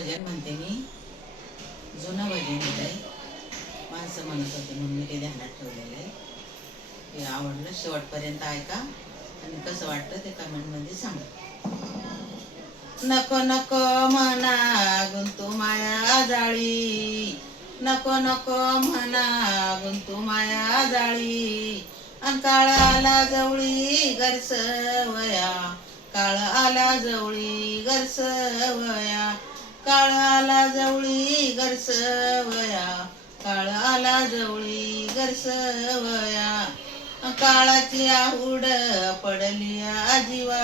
भजन म्हणते मी. जुनं भजन आहे. माणसं म्हणत होते म्हणून मी ते ध्यानात ठेवलेलं आहे. हे आवडलं, शेवटपर्यंत ऐका आणि कसं वाटतं ते कमेंटमध्ये सांगा. नको नको म्हणा गुंतू माया जाळी, नको नको म्हणा गुंतू माया जाळी. अन काळ आला जवळी गरसवया, काळ आला जवळी गरसवया, काळ आला जवळी गरसवया, काळ आला जवळी गरसवया. काळाची आहूड पडली आजीवा,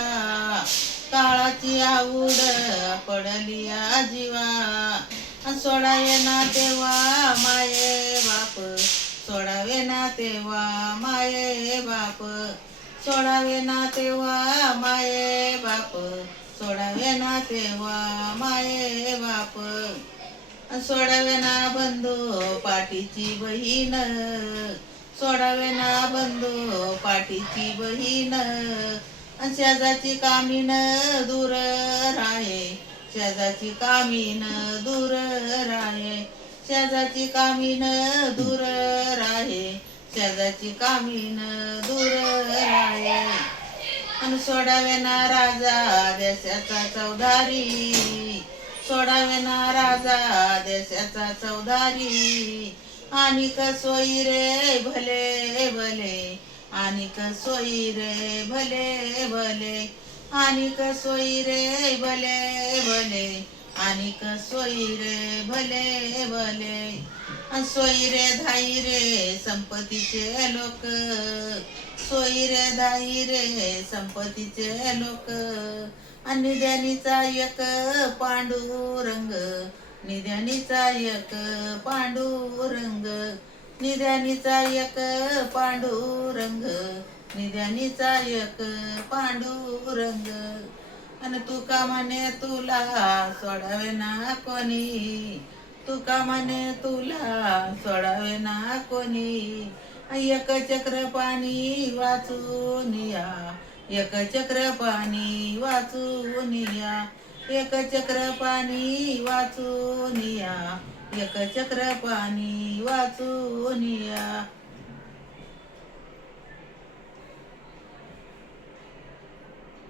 काळाची आवड पडली जीवा. सोडावे ना तेव्हा माये बाप, सोडावे ना तेव्हा माये बाप, सोडावे ना तेव्हा माये बाप, सोडावे ना तेव्हा माये बाप. सोडावे ना बंधू पाठीची बहीण, सोडावे ना बंधू पाठीची बहीण. शेजाची कामीन दूर राहे, शेजाची कामीन दूर राहे, शेजाची कामीन दूर राहे, शेजाची कामीन दूर राहे. आणि सोडावे ना राजा देशाचा चौधारी, सोडावे ना राजा देशाचा चौधारी. आणि कसोई रे भले भले, आणि कसोई रे भले भले, आणि कसोई रे भले भले, आणि कसोई रे भले भले. सोयी रे धाई रे संपत्तीचे लोक, सोयी रे धाई रे संपत्तीचे लोक. निध्यानीचा एक पांडुरंग, निध्यानीचा एक पांडुरंग, निध्यानीचा एक पांडुरंग, निध्यानीचा एक पांडुरंग. आणि तुका म्हणे तुला सोडावे ना कोणी, तुका म्हणे तुला सोडावे ना कोणी. एक चक्र पाणी वाचून या, एक चक्र पाणी वाचून या, एक चक्र पाणी वाचून या, एक चक्र पाणी वाचून या.